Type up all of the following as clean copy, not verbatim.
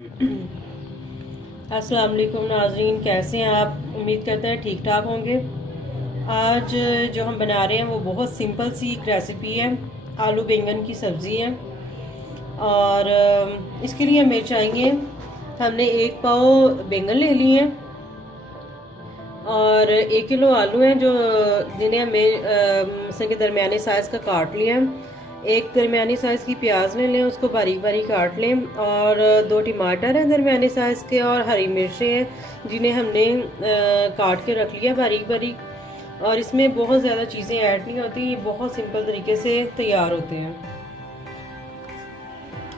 अस्सलाम वालेकुम नाज़रीन, कैसे हैं आप? उम्मीद करते हैं ठीक ठाक होंगे। आज जो हम बना रहे हैं वो बहुत सिंपल सी एक रेसिपी है। आलू बैंगन की सब्ज़ी है और इसके लिए हमें चाहिए, हमने 1 पाव बैंगन ले लिए हैं और 1 किलो आलू हैं जो जिन्हें हमें मसल के दरमियाने साइज़ का काट लिया है। एक दरमियानी साइज़ की प्याज ले लें, उसको बारीक बारीक काट लें और 2 टमाटर हैं दरमियाने साइज़ के और हरी मिर्चें हैं जिन्हें हमने काट के रख लिया बारीक बारीक। और इसमें बहुत ज़्यादा चीज़ें ऐड नहीं होती, ये बहुत सिंपल तरीके से तैयार होते हैं।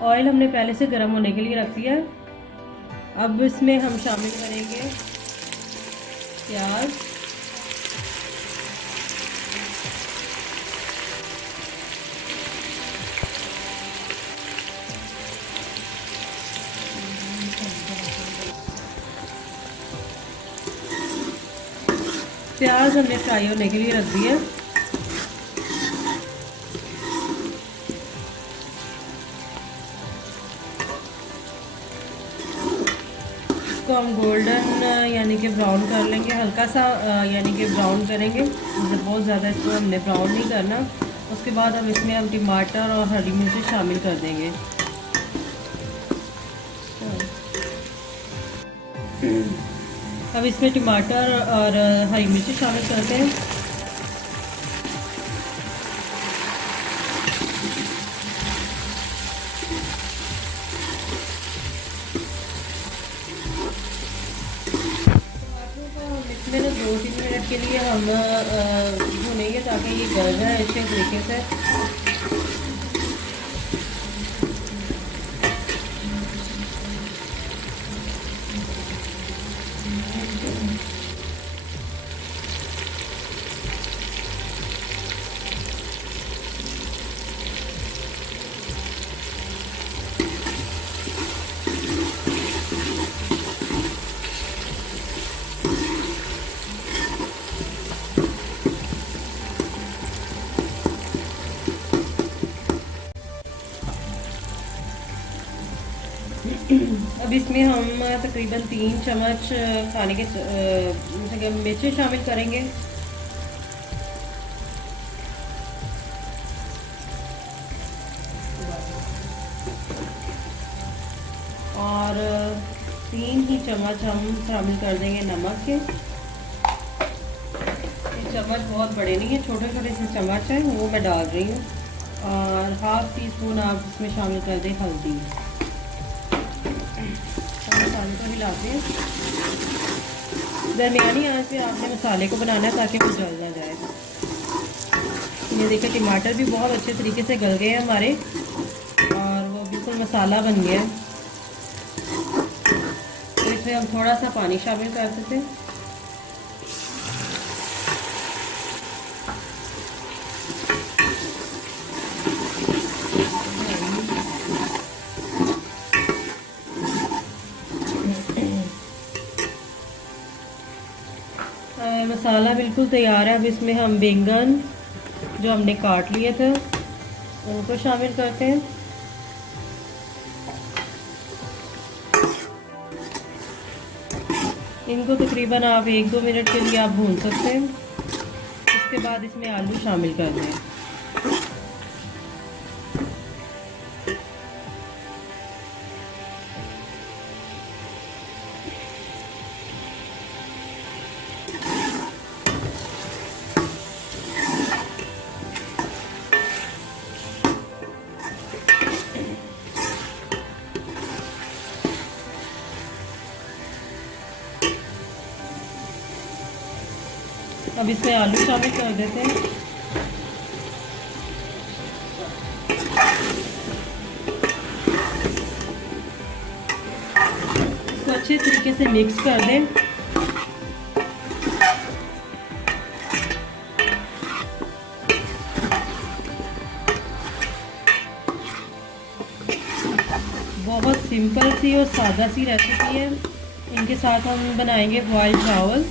ऑयल हमने पहले से गर्म होने के लिए रख दिया है। अब इसमें हम शामिल करेंगे प्याज, प्याज हमने फ्राई होने के लिए रख दिया। इसको हम गोल्डन यानी कि ब्राउन कर लेंगे, हल्का सा यानी कि ब्राउन करेंगे, बहुत ज़्यादा इसको हमने ब्राउन नहीं करना। उसके बाद हम इसमें हम टमाटर और हरी मिर्ची शामिल कर देंगे। अब इसमें टमाटर और हरी मिर्ची शामिल करते हैं। इसमें ना 2-3 मिनट के लिए हम भूनेंगे ताकि ये गल जाए अच्छे तरीके से। अब इसमें हम तकरीबन 3 चम्मच खाने के मिर्चें शामिल करेंगे और 3 ही चम्मच हम शामिल कर देंगे नमक के। ये चम्मच बहुत बड़े नहीं है, छोटे छोटे से चम्मच हैं, वो मैं डाल रही हूँ। और हाफ टी स्पून आप इसमें शामिल कर दें हल्दी। मसाले को हिलाते हैं, दरमियानी आंच पे आपने मसाले को बनाना है ताकि वो जल ना जाए। ये देखिए टमाटर भी बहुत अच्छे तरीके से गल गए हैं हमारे और वो बिल्कुल मसाला बन गया है। तो इसमें हम थोड़ा सा पानी शामिल कर देते हैं। मसाला बिल्कुल तैयार है। अब इसमें हम बैंगन जो हमने काट लिए थे उनको शामिल करते हैं। इनको तकरीबन आप 1-2 मिनट के लिए आप भून सकते हैं। इसके बाद इसमें आलू शामिल कर दें। अब इसमें आलू शामिल कर देते हैं। इसको अच्छे तरीके से मिक्स कर दें। बहुत सिंपल सी और सादा सी रेसिपी है। इनके साथ हम बनाएंगे बॉइल्ड चावल।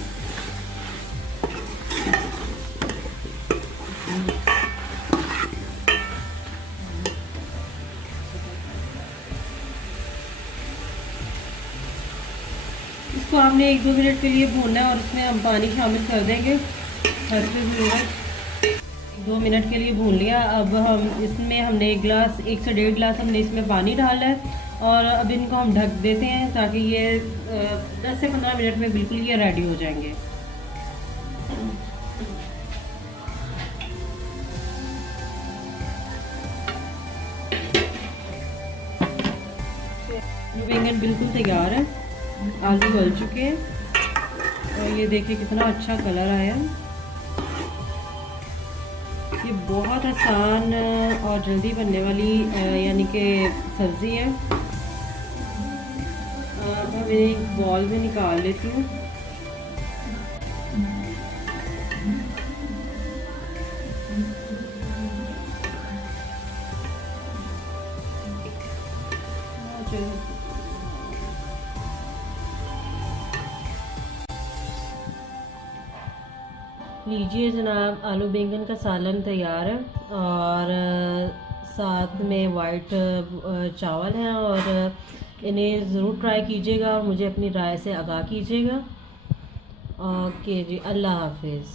इसको आपने 1-2 मिनट के लिए भूनना है और इसमें हम पानी शामिल कर देंगे हल्की ज़रूरत। 2 मिनट के लिए भून लिया। अब हम इसमें हमने 1 से 1.5 गिलास हमने इसमें पानी डाला है और अब इनको हम ढक देते हैं ताकि ये 10 से 15 मिनट में बिल्कुल ये रेडी हो जाएंगे। बैंगन बिल्कुल तैयार है, आलू गल चुके हैं और ये देखिए कितना अच्छा कलर आया। ये बहुत आसान और जल्दी बनने वाली यानी कि सब्ज़ी है। अब मैं एक बॉल में निकाल लेती हूँ। लीजिए जनाब, आलू बैंगन का सालन तैयार है और साथ में वाइट चावल हैं और इन्हें ज़रूर ट्राई कीजिएगा और मुझे अपनी राय से आगाह कीजिएगा। ओके जी, अल्लाह हाफिज़।